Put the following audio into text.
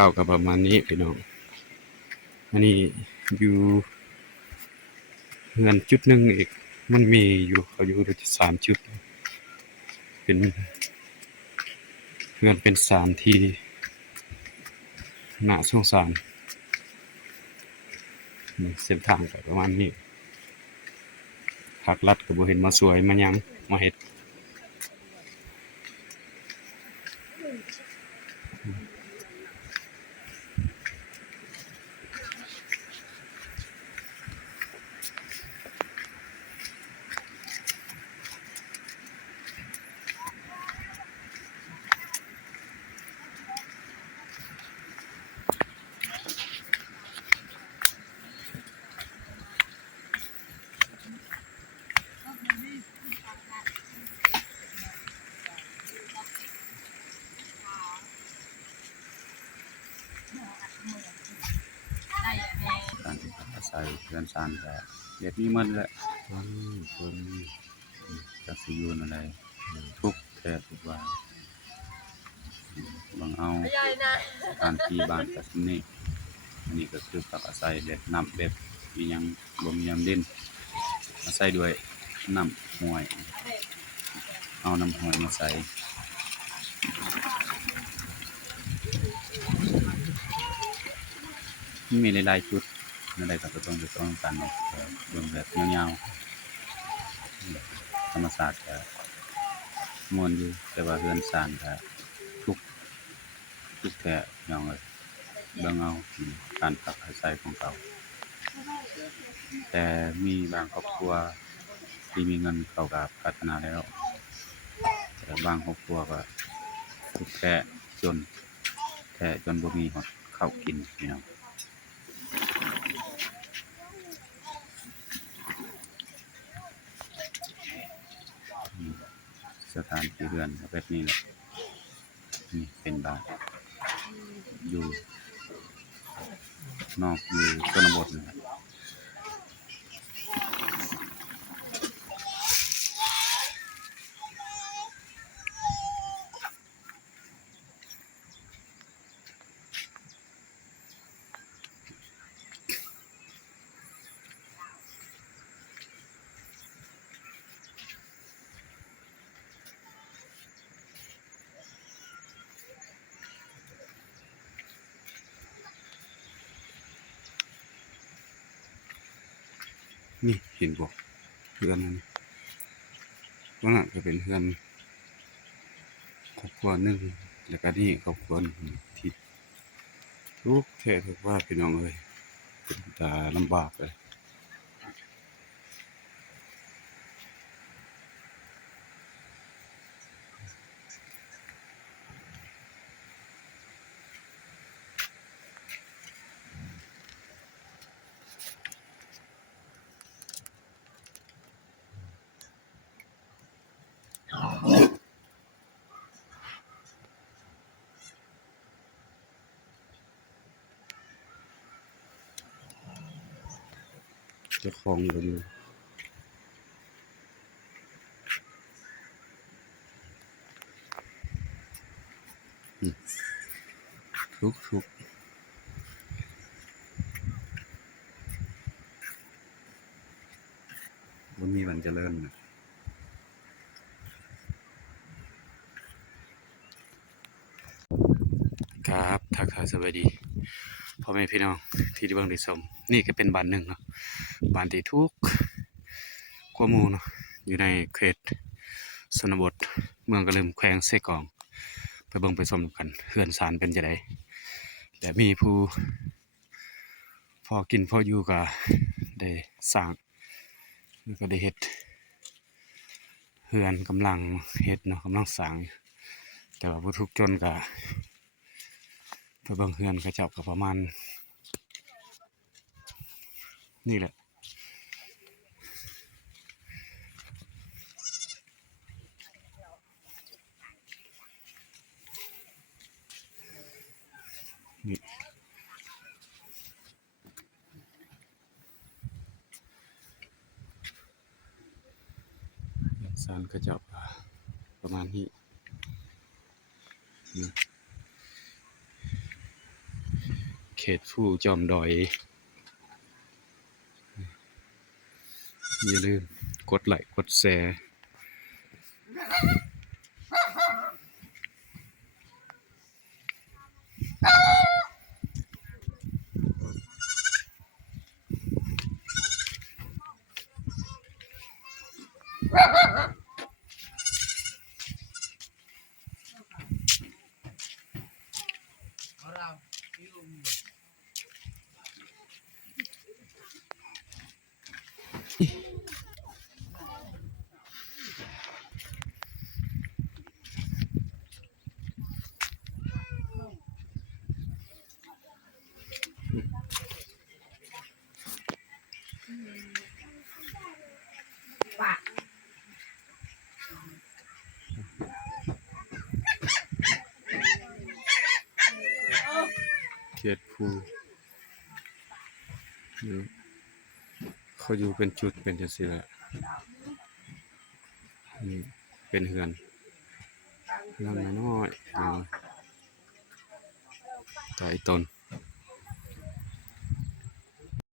ข่าวกับประมาณนี้พี่น้องอันนี้อยู่เงินจุดหนึ่งอีกมันมีอยู่เขาอยู่3 จุดเป็นเงินเป็น3ที่น่าสงสารเส้นทางไปประมาณนี้ภาครัฐก็บ่เห็นมาสวยมาหยังมาเฮ็ดการที่พักอาศัยเรือนซานก็เด็ดนี้หมดแหละคนจักสิอยู่นั่นใดทุกข์แท้ทุกว่าบางเอาการที่บ้านก็สำนี้อันนี้ก็คือพักอาศัยแบบน้ำแบบอีหยังบ่มีน้ำเด่นอาศัยด้วยน้ำห้วยเอาน้ำห้วยมาใส่มีหลายๆจุดนั่นใดก็ต้องกันเนาะรวมแบบยาวๆธรรมศาสตร์ก็ม่วนอยู่แต่ว่าเรือนซานก็ทุกแท้น้องเอ้ยเบิ่งเอาการพักอาศัยของเขาแต่มีบางครอบครัวที่มีเงินเขาก็พัฒนาแล้วแต่บางครอบครัวก็ทุกข์แท้จนบ่มีฮอดข้าวกินพี่น้องสถานที่เรือนแบบนี้แหละนี่เป็นบ้านอยู่นอกอยู่ชนบทนะครับนี่เห็นบ่เฮือนนั่นว่าน่ะจะเป็นเฮือนครอบครัวหนึงแล้วก็นี่ครอบครัวหนึ่งที่ทุกข์แท้ทุกว่าพี่น้องเอ้ยเป็นตาลำบากเลยเจ้าของก็อยู่ทุกข์บ่มีวันเจริญนะครับทักทายสวัสดีพ่อแม่พี่น้องที่ได้เบิ่งได้ชมนี่ก็เป็นบ้านหนึ่งเนาะบ้านที่ทุกข์กว่าหมู่เนาะอยู่ในเขตชนบทเมืองกะลืมแขวงไส้กรองไปเบิ่งไปชมกันเฮือนศาลเป็นจังไดและมีผู้พอกินพออยู่ก็ได้สร้างแล้วก็ได้เฮ็ดเฮือนกำลังเฮ็ดเนาะกำลังสร้างแต่ว่าผู้ทุกข์จนก็ไปเบิ่งเฮือนเขาเจ้าก็ประมาณนี่แหละนี่ศาลเขาเจ้าก็ประมาณนี้ ตผู้จอมดอยอย่าลืมกดไลค์กดแชร์เขตผู้อยู่เขาอยู่เป็นจุดเป็นจังซี่แหละนี่เป็นเฮือนหลังน้อยๆใต้ต้น